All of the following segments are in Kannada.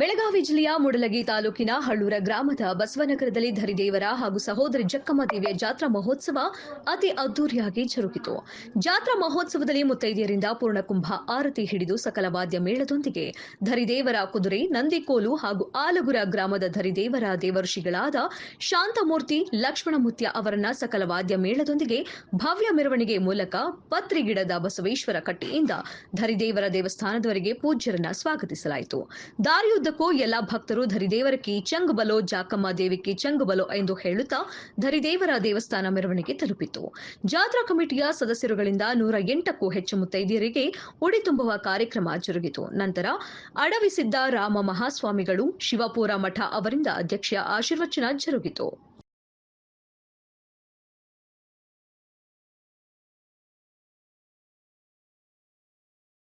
ಬೆಳಗಾವಿ ಜಿಲ್ಲೆಯ ಮೂಡಲಗಿ ತಾಲೂಕಿನ ಹಳ್ಳೂರ ಗ್ರಾಮದ ಬಸವನಗರದಲ್ಲಿ ಧರಿದೇವರ ಹಾಗೂ ಸಹೋದರಿ ಜಕ್ಕಮ್ಮ ದೇವಿಯ ಜಾತ್ರಾ ಮಹೋತ್ಸವ ಅತಿ ಅದ್ದೂರಿಯಾಗಿ ಜರುಗಿತು. ಜಾತ್ರಾ ಮಹೋತ್ಸವದಲ್ಲಿ ಮುತ್ತೈದೆಯರಿಂದ ಪೂರ್ಣಕುಂಭ ಆರತಿ ಹಿಡಿದು ಸಕಲ ವಾದ್ಯ ಮೇಳದೊಂದಿಗೆ ಧರಿದೇವರ ಕುದುರೆ, ನಂದಿಕೋಲು ಹಾಗೂ ಆಲಗುರ ಗ್ರಾಮದ ಧರಿದೇವರ ದೇವಋಷಿಗಳಾದ ಶಾಂತಮೂರ್ತಿ, ಲಕ್ಷ್ಮಣಮುತ್ಯ ಅವರನ್ನ ಸಕಲ ವಾದ್ಯ ಮೇಳದೊಂದಿಗೆ ಭವ್ಯ ಮೆರವಣಿಗೆ ಮೂಲಕ ಪತ್ರಿಗಿಡದ ಬಸವೇಶ್ವರ ಕಟ್ಟೆಯಿಂದ ಧರಿದೇವರ ದೇವಸ್ಥಾನದವರೆಗೆ ಪೂಜ್ಯರನ್ನ ಸ್ವಾಗತಿಸಲಾಯಿತು. ದಾರಿಯುದ್ದಕ್ಕೂ ಎಲ್ಲಾ ಭಕ್ತರು ಧರಿದೇವರ ಕಿ ಚಂಗ್ ಬಲೋ, ಜಾಕಮ್ಮ ದೇವಿ ಕಿ ಚಂಗ್ ಬಲೋ ಎಂದು ಹೇಳುತ್ತಾ ಧರಿದೇವರ ದೇವಸ್ಥಾನ ಮೆರವಣಿಗೆ ತಲುಪಿತು. ಜಾತ್ರಾ ಕಮಿಟಿಯ ಸದಸ್ಯರುಗಳಿಂದ 108ಕ್ಕೂ ಹೆಚ್ಚು ಮುತ್ತೈದೆಯರಿಗೆ ಉಡಿ ತುಂಬುವ ಕಾರ್ಯಕ್ರಮ ಜರುಗಿತು. ನಂತರ ಅಡವಿಸಿದ್ದ ರಾಮ ಮಹಾಸ್ವಾಮಿಗಳು, ಶಿವಪುರ ಮಠ ಅವರಿಂದ ಅಧ್ಯಕ್ಷೀಯ ಆಶೀರ್ವಚನ ಜರುಗಿತು.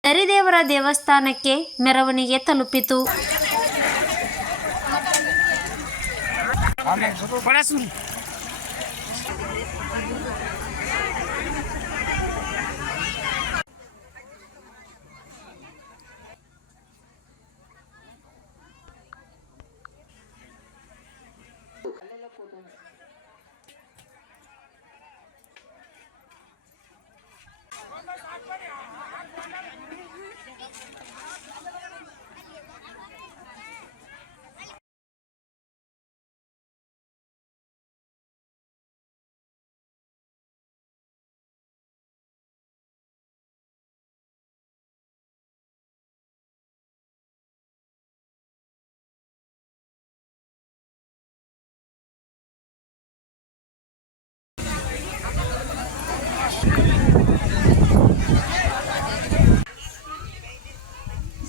ಧರಿದೇವರ ದೇವಸ್ಥಾನಕ್ಕೆ ಮೆರವಣಿಗೆ ತಲುಪಿತು.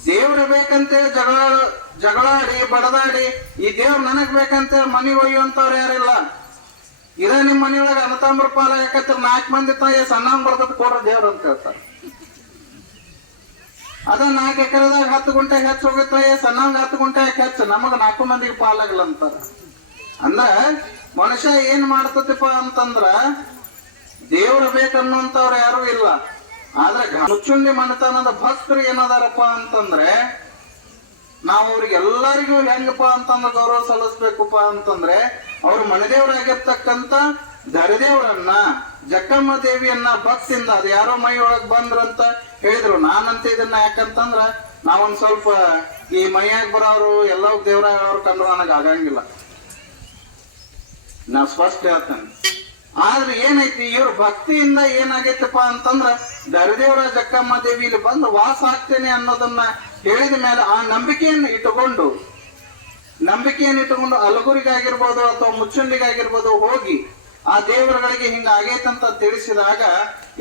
ದೇವ್ರ ಬೇಕಂತೇಳಿ ಜಗಳಾಡಿ ಬಡದಾಡಿ ಈ ದೇವ್ರ ನನಗ್ ಬೇಕಂತೇಳಿ ಮನಿ ಒಯ್ಯುವಂತವ್ರು ಯಾರಿಲ್ಲ. ಇದ ನಿಮ್ ಮನಿಯೊಳಗ ಅನತಾಂಬ್ರ ಪಾಲ ಯಾಕಂತ 4 ಮಂದಿ ತಾಯಿ ಸಣ್ಣಂಗ್ ಬರ್ತದ ಕೊಡ್ರ ದೇವ್ರ ಅಂತ ಹೇಳ್ತಾರ. ಅದ 4 ಎಕರೆದಾಗ 10 ಗುಂಟೆ ಹೆಚ್ಚು ಹೋಗುತ್ತಾಯ, ಸಣ್ಣಂಗ್ 10 ಗುಂಟೆ ಹೆಚ್ಚು, ನಮಗ 4 ಮಂದಿಗೆ ಪಾಲಾಗಲ್ಲ ಅಂತಾರ. ಅಂದ್ರ ಮನುಷ್ಯ ಏನ್ ಮಾಡ್ತತಿಪ್ಪ ಅಂತಂದ್ರ ದೇವ್ರ ಬೇಕನ್ನುವಂತವ್ರು ಯಾರು ಇಲ್ಲ. ಆದ್ರೆ ಮುಚ್ಚುಂಡಿ ಮನೆತನದ ಭಕ್ತರು ಏನದಾರಪ್ಪ ಅಂತಂದ್ರೆ ನಾವು ಅವ್ರಿಗೆ ಎಲ್ಲರಿಗೂ ಹೆಂಗಪ್ಪ ಅಂತಂದ್ರೆ ಗೌರವ ಸಲ್ಲಿಸ್ಬೇಕಪ್ಪ ಅಂತಂದ್ರೆ ಅವ್ರ ಮನೆದೇವರಾಗಿರ್ತಕ್ಕಂಥ ಧರಿದೇವರನ್ನ, ಜಕ್ಕಮ್ಮ ದೇವಿಯನ್ನ ಭಕ್ತಿಯಿಂದ, ಅದು ಯಾರೋ ಮೈ ಒಳಗ್ ಬಂದ್ರಂತ ಹೇಳಿದ್ರು. ನಾನಂತ ಇದನ್ನ ಯಾಕಂತಂದ್ರ ನಾವೊಂದ್ ಸ್ವಲ್ಪ ಈ ಮೈಯಾಗ ಬರೋರು ಎಲ್ಲ ದೇವ್ರ ಹೇಳೋರು ಕಂಡ್ರು ನನಗ ಆಗಂಗಿಲ್ಲ, ನಾ ಸ್ಪಷ್ಟ ಹೇಳ್ತೇನೆ. ಆದ್ರೆ ಏನೈತಿ, ಇವ್ರ ಭಕ್ತಿಯಿಂದ ಏನಾಗೈತಪ್ಪ ಅಂತಂದ್ರ ಧರಿದೇವರ ಜಕ್ಕಮ್ಮ ದೇವಿ ಇಲ್ಲಿ ಬಂದು ವಾಸ ಆಗ್ತೇನೆ ಅನ್ನೋದನ್ನ ಹೇಳಿದ ಮೇಲೆ ಆ ನಂಬಿಕೆಯನ್ನು ಇಟ್ಟುಕೊಂಡು ಅಲಗುರಿಗಾಗಿರ್ಬೋದು ಅಥವಾ ಮುಚ್ಚುಂಡಿಗಾಗಿರ್ಬೋದು ಹೋಗಿ ಆ ದೇವರುಗಳಿಗೆ ಹಿಂಗ ಆಗೈತಂತ ತಿಳಿಸಿದಾಗ,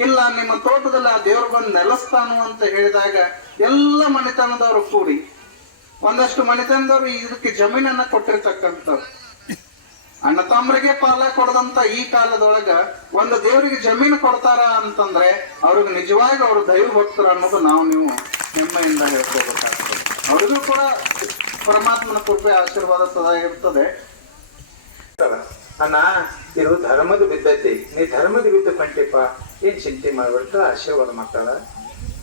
ಇಲ್ಲ ನಿಮ್ಮ ತೋಟದಲ್ಲಿ ಆ ದೇವ್ರು ಬಂದು ನೆಲೆಸ್ತಾನು ಅಂತ ಹೇಳಿದಾಗ ಎಲ್ಲ ಮನೆತನದವರು ಕೂಡಿ ಒಂದಷ್ಟು ಮನೆತನದವರು ಇದಕ್ಕೆ ಜಮೀನನ್ನ ಕೊಟ್ಟಿರ್ತಕ್ಕಂಥವ್ರು. ಅಣ್ಣ ತಮ್ಮರಿಗೆ ಪಾಲ ಕೊಡದಂತ ಈ ಕಾಲದೊಳಗ ಒಂದು ದೇವರಿಗೆ ಜಮೀನು ಕೊಡ್ತಾರ ಅಂತಂದ್ರೆ ಅವ್ರಿಗೆ ನಿಜವಾಗಿ ಅವ್ರು ದೈವ ಭಕ್ತರು ಅನ್ನೋದು ನೀವು ಹೆಮ್ಮೆಯಿಂದ ಹೇಳ್ಕೋಬೇಕಾಗ್ತದೆ. ಅವ್ರಿಗೂ ಕೂಡ ಪರಮಾತ್ಮನ ಕೃಪೆ ಆಶೀರ್ವಾದ ಸದಾ ಇರ್ತದೆ. ಅಣ್ಣ ಇದು ಧರ್ಮದ ಬಿದ್ದೈತಿ, ನೀ ಧರ್ಮದ ಬಿದ್ದು ಕಂಟಿಪ್ಪ, ಏನ್ ಚಿಂತೆ ಮಾಡ್ಬಿಟ್ಟು ಆಶೀರ್ವಾದ ಮಾಡ್ತಾಳ.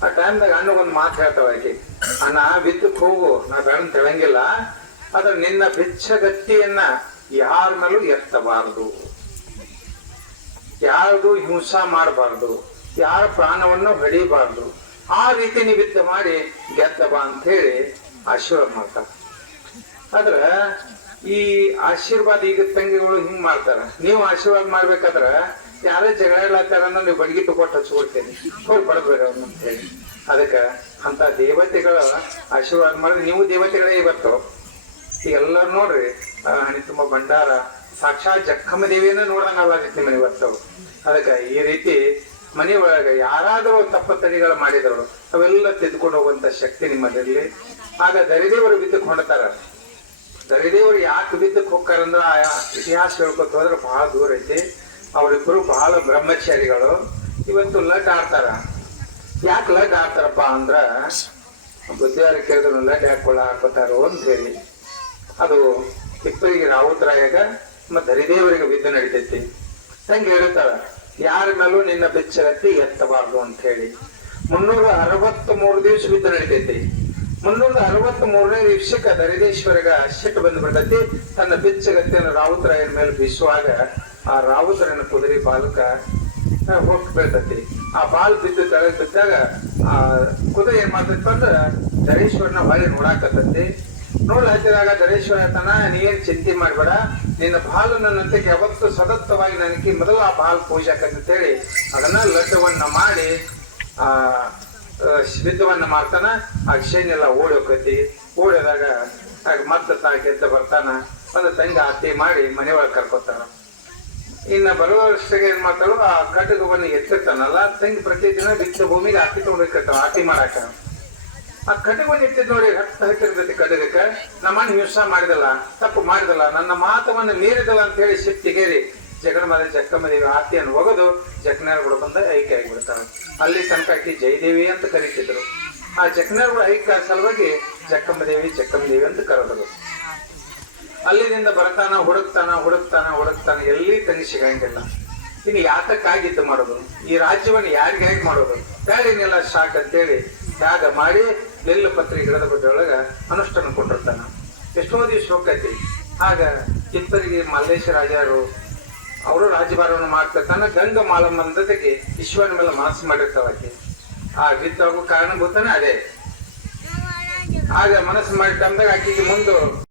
ಆ ಟೈಮ್ದಾಗ ಅಣ್ಣಗೊಂದು ಮಾತು ಹೇಳ್ತಾವ ಆಕೆ, ಅಣ್ಣ ಬಿದ್ದಕ್ಕೆ ಹೋಗು, ನಾ ಬೇಡ ತಿಳಂಗಿಲ್ಲ, ಆದ್ರೆ ನಿನ್ನ ಬಿಚ್ಚಗತ್ತಿಯನ್ನ ಯಾರ ಮೇಲೂ ಎತ್ತಬಾರದು, ಯಾರ್ದು ಹಿಂಸಾ ಮಾಡಬಾರ್ದು, ಯಾರ ಪ್ರಾಣವನ್ನು ಹೊಡಿಬಾರ್ದು, ಆ ರೀತಿ ನಿಮಿತ್ತ ಮಾಡಿ ಗೆದ್ದ ಬಾ ಅಂತ ಹೇಳಿ ಆಶೀರ್ವಾದ ಮಾಡ್ತಾರ. ಆದ್ರ ಈ ಆಶೀರ್ವಾದ ಈಗ ತಂಗಿಗಳು ಹಿಂಗ್ ಮಾಡ್ತಾರ. ನೀವು ಆಶೀರ್ವಾದ ಮಾಡ್ಬೇಕಾದ್ರ ಯಾರೇ ಜಗಳ ಇಲ್ಲತ್ತಾರ ನೀವು ಬಡ್ಗಿ ತಗೊಟ್ಟು ಹಚ್ಕೊಡ್ತೇನೆ, ಹೋಗಿ ಬಡಬೇಡ ಅಂತ ಹೇಳಿ. ಅದಕ್ಕ ಅಂತ ದೇವತೆಗಳ ಆಶೀರ್ವಾದ ಮಾಡಿದ್ರೆ ನೀವು ದೇವತೆಗಳೇ ಬರ್ತಾವ. ಈಗ ಎಲ್ಲರೂ ನೋಡ್ರಿ ಹಣಿ ತುಂಬ ಭಂಡಾರ, ಸಾಕ್ಷಾತ್ ಜಕ್ಕಮ್ಮ ದೇವಿಯನ್ನ ನೋಡಂಗ ಆಗತ್ತೆ ಮನೆ ಬರ್ತವು. ಅದಕ್ಕೆ ಈ ರೀತಿ ಮನೆ ಒಳಗ ಯಾರಾದ್ರೂ ತಪ್ಪತ್ತಡಿಗಳು ಮಾಡಿದವರು ಅವೆಲ್ಲ ತೆಗೆದುಕೊಂಡು ಹೋಗುವಂತ ಶಕ್ತಿ ನಿಮ್ಮದಿರ್ಲಿ. ಆಗ ಧರಿದೇವರು ಬಿದ್ದಕ್ಕೆ ಹೊಂಡ್ತಾರ. ಧರಿದೇವರು ಯಾಕೆ ಬಿದ್ದಕ್ಕೆ ಹೋಗ್ತಾರಂದ್ರ ಆ ಇತಿಹಾಸ ಹೇಳ್ಕೊತ ಹೋದ್ರೆ ಬಹಳ ದೂರ ಐತಿ. ಅವರಿಬ್ಬರು ಬಹಳ ಬ್ರಹ್ಮಚಾರಿಗಳು. ಇವತ್ತು ಲಡ್ ಆಡ್ತಾರ. ಯಾಕೆ ಲಡ್ ಆಡ್ತಾರಪ್ಪ ಅಂದ್ರ ಬುದ್ಧಿವಾರ ಕೇಳಿದ್ರು ಲಡ್ ಯಾಕೆ ಹಾಕೋತಾರೋ ಅಂತ ಹೇಳಿ. ಅದು ತಿಪ್ಪರಿಗೆ ರಾವುತರಾಯಾಗ ಮತ್ತೆ ಧರಿದೇವರಿಗೆ ಬಿದ್ದು ನಡಿತೈತಿ. ಹಂಗೆ ಹೇಳ್ತಾರ, ಯಾರ ಮೇಲೂ ನಿನ್ನ ಬೆಚ್ಚಗತ್ತಿ ಎತ್ತಬಾರ್ದು ಅಂತ ಹೇಳಿ. 363 ದಿವಸ ಬಿದ್ದು ನಡಿತೈತಿ. 363ನೇ ದಿವಸಕ್ಕ ದರಿದೇಶ್ವರಗ ಸಿಟ್ಟು ಬಂದು ಬಿಡ್ತೈತಿ. ತನ್ನ ಬಿಚ್ಚಗತ್ತಿನ ರಾವುತರಾಯನ ಮೇಲೆ ಬೀಸುವಾಗ ಆ ರಾವುತರನ ಕುದುರೆ ಬಾಲಕ ಹೋಗಿ ಬೀಳ್ತತಿ. ಆ ಬಾಲ್ ಬಿದ್ದು ತೆಳಗ್ ಬಿದ್ದಾಗ ಆ ಕುದುರೆ ಏನ್ ಮಾಡ್ತೈತಿ ಅಂದ್ರ ದರೇಶ್ವರನ ಹೊಳ್ಳಿ ನೋಡಾಕತ್ತೈತಿ. ನೋಡ್ ಹತ್ತಿದಾಗ ದರೇಶ್ವರ ತನ ನೀನ್ ಚಿಂತೆ ಮಾಡ್ಬೇಡ, ನಿನ್ನ ಬಾಲು ನನ್ನಂತೆ ಯಾವತ್ತು ಸತತವಾಗಿ ನನಗೆ ಮೊದಲು ಆ ಬಾಲ್ ಪೂಜಾಕಂತ ಹೇಳಿ ಅದನ್ನ ಲಡ್ಡವನ್ನ ಮಾಡಿ ಆ ಸಿದ್ಧವನ್ನ ಮಾಡ್ತಾನ. ಆ ಶೇನೆಲ್ಲ ಓಡಿ ಹೋಗತಿ. ಓಡಿದಾಗ ಆಗ ಮತ್ತೆ ಗೆದ್ದ ಬರ್ತಾನ. ಒಂದು ತಂಗ ಆತಿ ಮಾಡಿ ಮನೆಯೊಳಗೆ ಕರ್ಕೊತಾನ. ಇನ್ನ ಬರುವಷ್ಟಿಗೆ ಏನ್ ಮಾಡ್ತಾಳು, ಆ ಖಡ್ಗವನ್ನು ಎತ್ತಿರ್ತಾನಲ್ಲ ತಂಗಿ ಪ್ರತಿದಿನ ಬಿತ್ತ ಭೂಮಿಗೆ ಆತಿ ತಗೊಂಡಿರ್ತಾವ ಆತಿ ಮಾಡಾಕ. ಆ ಖಡ್ಗವನ್ನು ಎತ್ತಿದ್ ನೋಡಿ ರಕ್ತ ಹತ್ತಿರ್ತೈತಿ ಖಡ್ಗಕ್ಕೆ. ನಮ್ಮನ್ನ ಹಿಂಸಾ ಮಾಡಿದಲ್ಲ, ತಪ್ಪು ಮಾಡಿದಲ್ಲ, ನನ್ನ ಮಾತವನ್ನ ಮೀರಿದಲ್ಲ ಅಂತ ಹೇಳಿ ಸಿಟ್ಟಿಗೇರಿ ಜಗನ್ಮಾತೆ ಜಕ್ಕಮ್ಮದೇವಿ ಆತಿಯನ್ನು ಒಗದು ಜಕ್ನಾರ್ಗಳು ಬಂದ ಐಕ್ಯ ಆಗಿಬಿಡ್ತಾಳೆ. ಅಲ್ಲಿ ತನಕ ಆಕಿ ಜಯದೇವಿ ಅಂತ ಕರೀತಿದ್ರು. ಆ ಜಕ್ನಾರ್ಗಳು ಐಕ್ಯ ಸಲುವಾಗಿ ಜಕ್ಕಮ್ಮದೇವಿ ಅಂತ ಕರೆದರು. ಅಲ್ಲಿನಿಂದ ಬರ್ತಾನ, ಹುಡುಕ್ತಾನ, ಎಲ್ಲಿ ತಂಗಿ ಸಿಗಂಗಿಲ್ಲ. ಇನ್ನು ಯಾತಕ್ಕಾಗಿದ್ದು ಮಾಡೋದು, ಈ ರಾಜ್ಯವನ್ನು ಯಾರಿಗೆ ಹೇಗೆ ಮಾಡೋದು, ಬ್ಯಾಡಿನೆಲ್ಲ ಶಾಕ್ ಅಂತೇಳಿ ತ್ಯಾಗ ಮಾಡಿ ಲೆಲ್ಲು ಪತ್ರಿ ಗಿಡದ ಬಡ್ಡೊಳಗ ಅನುಷ್ಠಾನ ಕೊಟ್ಟಿರ್ತಾನ. ಎಷ್ಟೋ ದಿವಸ ಹೋಗ್ತೈತಿ. ಆಗ ಕಿತ್ತರಿಗೆ ಮಲ್ಲೇಶ ರಾಜರು ಅವರು ರಾಜ್ಯಭಾರವನ್ನು ಮಾಡ್ತಿರ್ತಾನ. ಗಂಗ ಮಾಲಮ್ಮನ ಜೊತೆಗೆ ಈಶ್ವರನ ಮೇಲೆ ಮನಸ್ಸು ಮಾಡಿರ್ತಾವ ಆಕೆ. ಆ ವಿತ್ತಾಗೂ ಕಾರಣಭೂತನೇ ಅದೇ. ಆಗ ಮನಸ್ಸು ಮಾಡಿದ ಆಕೆಗೆ ಮುಂದೆ